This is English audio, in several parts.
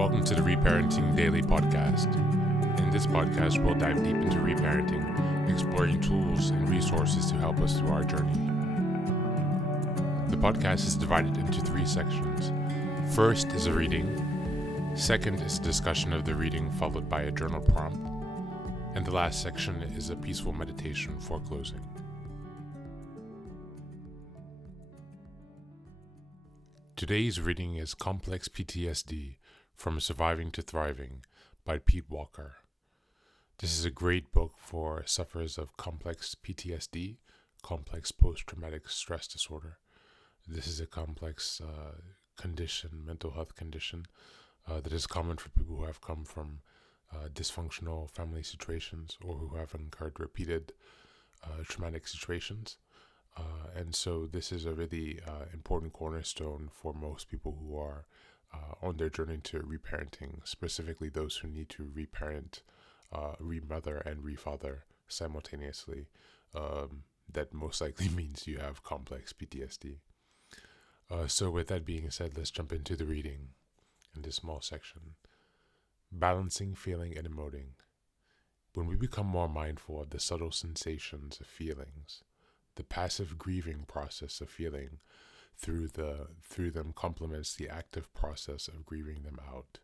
Welcome to the Reparenting Daily podcast. In this podcast, we'll dive deep into reparenting, exploring tools and resources to help us through our journey. The podcast is divided into 3 sections. First is a reading. Second is a discussion of the reading, followed by a journal prompt. And the last section is a peaceful meditation for closing. Today's reading is Complex PTSD, From Surviving to Thriving by Pete Walker. This is a great book for sufferers of complex PTSD, complex post-traumatic stress disorder. This is a complex condition, mental health condition, that is common for people who have come from dysfunctional family situations or who have incurred repeated traumatic situations. And so this is a really important cornerstone for most people who are on their journey to reparenting, specifically those who need to reparent, remother, and refather simultaneously. That most likely means you have complex PTSD. So with that being said, let's jump into the reading in this small section. Balancing feeling and emoting. When we become more mindful of the subtle sensations of feelings, the passive grieving process of feeling through them complements the active process of grieving them out.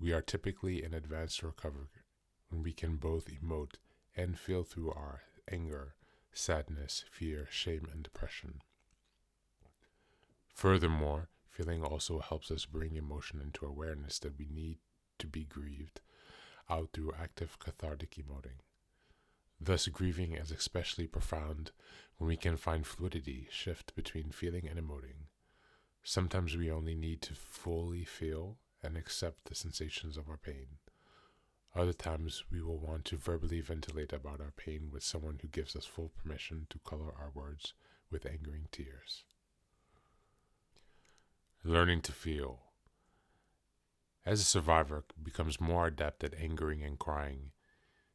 We are typically in advanced recovery when we can both emote and feel through our anger, sadness, fear, shame, and depression. Furthermore, feeling also helps us bring emotion into awareness that we need to be grieved out through active cathartic emoting. Thus, grieving is especially profound when we can find fluidity shift between feeling and emoting. Sometimes we only need to fully feel and accept the sensations of our pain. Other times we will want to verbally ventilate about our pain with someone who gives us full permission to color our words with angering tears. Learning to feel. As a survivor becomes more adept at angering and crying,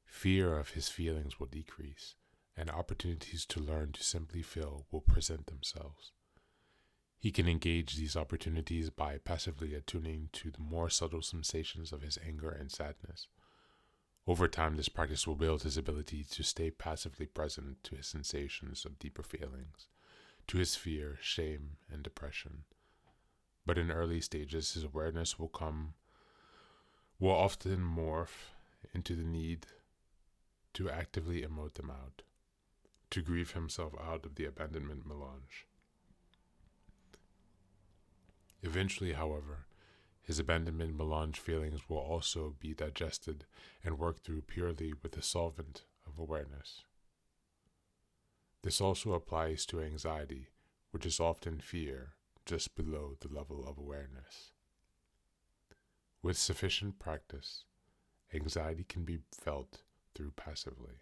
fear of his feelings will decrease, and opportunities to learn to simply feel will present themselves. He can engage these opportunities by passively attuning to the more subtle sensations of his anger and sadness. Over time, this practice will build his ability to stay passively present to his sensations of deeper feelings, to his fear, shame, and depression. But in early stages, his awareness will often morph into the need to actively emote them out, to grieve himself out of the abandonment melange. Eventually, however, his abandonment melange feelings will also be digested and worked through purely with the solvent of awareness. This also applies to anxiety, which is often fear just below the level of awareness. With sufficient practice, anxiety can be felt through passively.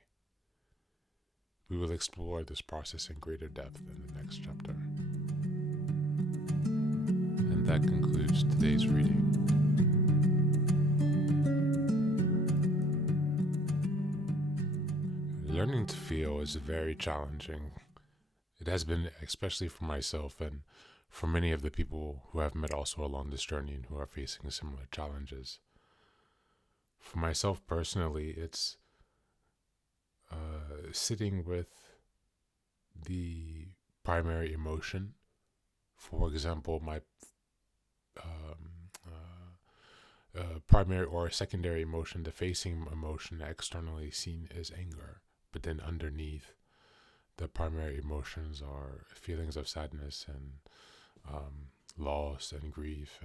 We will explore this process in greater depth in the next chapter. And that concludes today's reading. Learning to feel is very challenging. It has been, especially for myself and for many of the people who I've met also along this journey and who are facing similar challenges. For myself personally, it's sitting with the primary emotion. For example, my primary or secondary emotion, the facing emotion externally seen as anger, but then underneath the primary emotions are feelings of sadness and loss and grief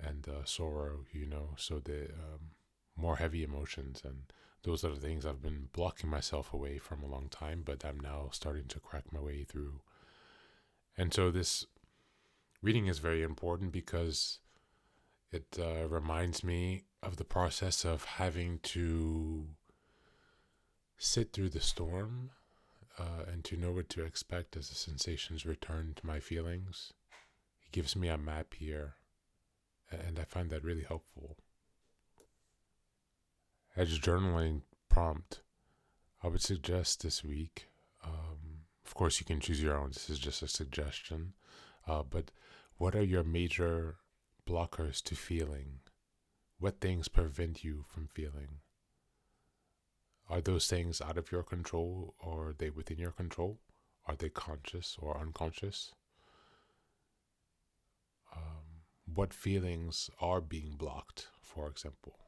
and sorrow, so the more heavy emotions, and those are the things I've been blocking myself away from a long time, but I'm now starting to crack my way through. And so this reading is very important because it reminds me of the process of having to sit through the storm and to know what to expect as the sensations return to my feelings. It gives me a map here, and I find that really helpful. As a journaling prompt, I would suggest this week, of course you can choose your own, this is just a suggestion, but what are your major blockers to feeling? What things prevent you from feeling? Are those things out of your control, or are they within your control? Are they conscious or unconscious? What feelings are being blocked, for example?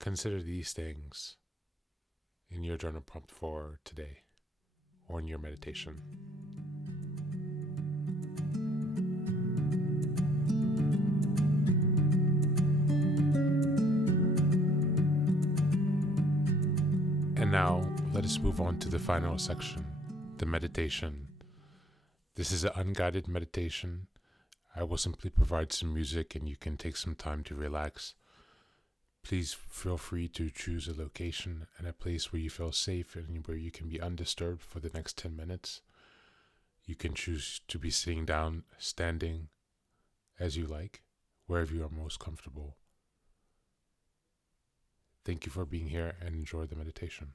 Consider these things in your journal prompt for today or in your meditation. And now, let us move on to the final section, the meditation. This is an unguided meditation. I will simply provide some music and you can take some time to relax. Please feel free to choose a location and a place where you feel safe and where you can be undisturbed for the next 10 minutes. You can choose to be sitting down, standing, as you like, wherever you are most comfortable. Thank you for being here and enjoy the meditation.